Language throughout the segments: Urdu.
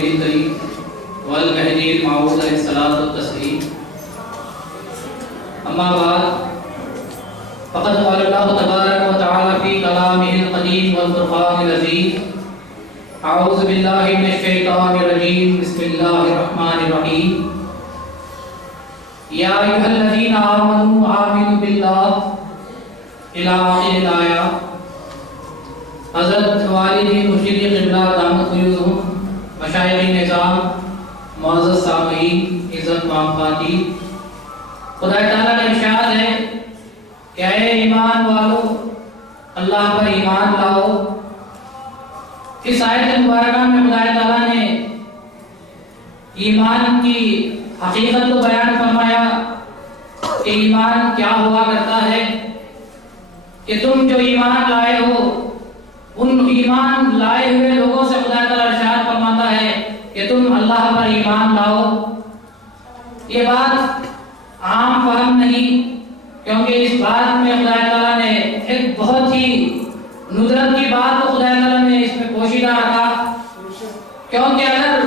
الرسول الكريم والمهدي الموعود عليه الصلاة والتسليم. أما بعد فقد قال الله تبارك وتعالى في كلامه القديم والفرقان العظيم: أعوذ بالله من الشيطان الرجيم بسم الله الرحمن الرحيم. يا أيها الذين آمنوا آمنوا بالله إلى آخر الآية. حضرت والد مرشد قبلہ دامت فیوزہم، مشائخ نظام، معزز سامعین، عزت مام خاطی، خدا تعالیٰ کا ارشاد ہے کہ اے ایمان والو اللہ پر ایمان لاؤ. اس آیت مبارکہ میں خدا تعالیٰ نے ایمان کی حقیقت کو بیان فرمایا کہ ایمان کیا ہوا کرتا ہے، کہ تم جو ایمان لائے ہو ان ایمان لائے ہوئے لوگوں سے خدا تعالیٰ ارشاد فرماتا ہے کہ تم اللہ پر ایمان لاؤ. یہ بات عام فہم نہیں، کیونکہ اس بات میں خدا تعالیٰ نے ایک بہت ہی ندرت کی بات کو خدا تعالیٰ نے اس میں پوشیدہ رکھا. کیونکہ اگر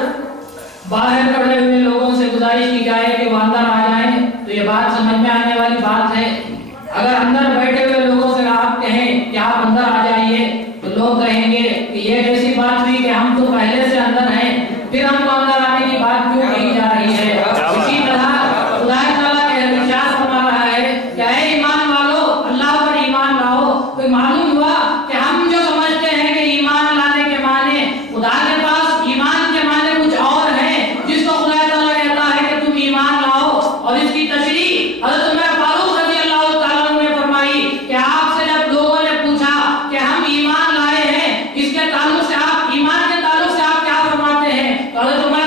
باہر کھڑے ہوئے لوگوں سے گزارش کی جائے کہ وہ اندر آ جائیں تو یہ بات سمجھ میں آنے والی بات ہے. اگر اندر بیٹھے ہوئے لوگوں سے آپ کہیں کہ آپ اندر آ جائیے تو لوگ کہیں گے کہ یہ ایسی بات ہوئی کہ ہم تو پہلے سے اندر ہیں، پھر ہم کو اندر آنے کی بات کیوں کہی جا رہی ہے. اسی طرح خدا تعالیٰ کے ارشاد فرما رہا ہے کہ اے ایمان والو اللہ پر ایمان لاؤ. تو معلوم ہوا کہ ہم جو سمجھتے ہیں کہ ایمان لانے کے معنی خدا کے پاس ایمان کے معنی کچھ اور ہیں، جس کو خدا تعالیٰ کہتا ہے کہ تم ایمان لاؤ. اور اس کی تشریح حضرت عمر فاروق رضی اللہ تعالیٰ عنہ نے فرمائی کہ آپ سے جب لوگوں نے پوچھا کہ ہم ایمان لائے ہیں، اس کے تعلق سے آپ ایمان کے تعلق سے آپ کیا فرماتے ہیں، تو حضرت عمر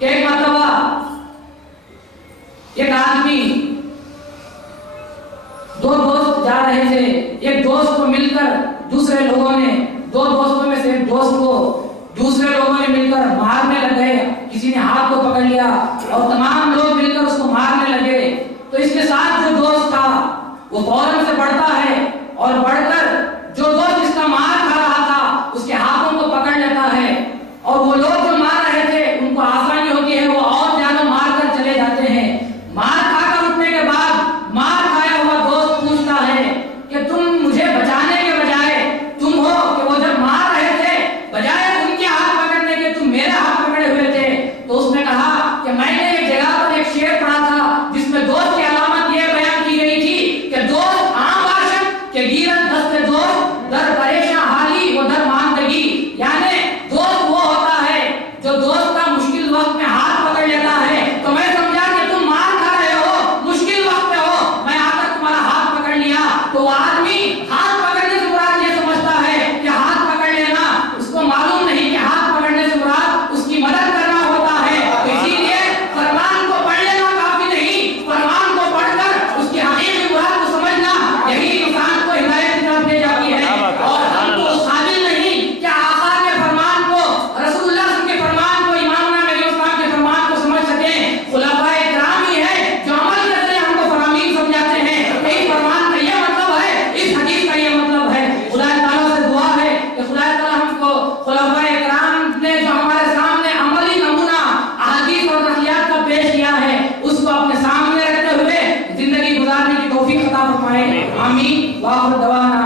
کہ ایک مرتبہ ایک آدمی دو دوست جا رہے تھے، ایک دوست کو مل کر دوسرے لوگوں نے، دو دوستوں میں سے ایک دوست کو دوسرے لوگوں نے مل کر مارنے لگے، کسی نے ہاتھ کو پکڑ لیا اور تمام لوگ مل کر اس کو مارنے لگے، تو اس کے ساتھ جو دوست تھا وہ فوراً سے بڑھتا ہے اور بڑھ کر جو دوست جس کا مار کھا رہا تھا اس کے ہاتھوں کو پکڑ لیتا ہے، اور وہ لوگ جو مار رہے تھے ان کو آسانی ہوتی ہے، وہ اور زیادہ مار کر چلے جاتے ہیں۔ مار کھا کر اٹھنے کے بعد مار کھایا ہوا دوست پوچھتا ہے کہ تم مجھے بچانے کے بجائے تم ہو کہ وہ جب مار رہے تھے بجائے ان کے ہاتھ پکڑنے کے تم میرے ہاتھ پکڑے ہوئے تھے۔ تو اس نے کہا کہ میں نے ایک جگہ پر ایک شعر پڑھا تھا جس میں دوست کی علامت یہ بیان کی گئی تھی کہ دوست عام باشد کہ گیرت دست دوست در پریشاں حالی وہ در ماندگی، یعنی دوست وہ ہوتا ہے جو دوست کا مشکل وقت میں ہاتھ پکڑ لیتا ہے۔ تو میں سمجھا کہ تم مار کھا رہے ہو، مشکل وقت میں ہو، میں آ کر تمہارا ہاتھ پکڑ لیا۔ تو وہ آدمی ہاتھ پکڑنے سے مراد یہ سمجھتا ہے کہ ہاتھ پکڑ لینا، اس کو معلوم نہیں کہ ہاتھ پکڑنے سے مراد اس کی مدد کرنا ہوتا ہے۔ اسی لیے فرمان کو پڑھ لینا کافی نہیں، فرمان کو پڑھ کر اس کی حقیقی مراد کو سمجھنا یہی انسان کو ہدایت کی طرف لے جاتی ہے۔ اور ہم تو اس قابل نہیں کہ آقا کے فرمان کو، رسول اللہ صلی اللہ علیہ وسلم کے فرمان کو، امامنا نبی اسلام کے فرمان کو سمجھ سکیں۔ خلفائے کرام ہی ہے جو عمل کرتے ہیں ہم کو فرامین سمجھاتے ہیں کہ اس فرمان کا یہ مطلب ہے، اس حدیث کا یہ مطلب ہے۔ خدا تعالیٰ سے دعا ہے کہ خدا تعالیٰ ہم کو خلفائے کرام نے جو ہمارے سامنے عملی نمونہ احادیث اور نقلیات کا پیش کیا ہے اس کو اپنے سامنے رکھتے ہوئے زندگی گزارنے کی توفیق عطا فرمائے۔ آمین۔ وآخر دعوانا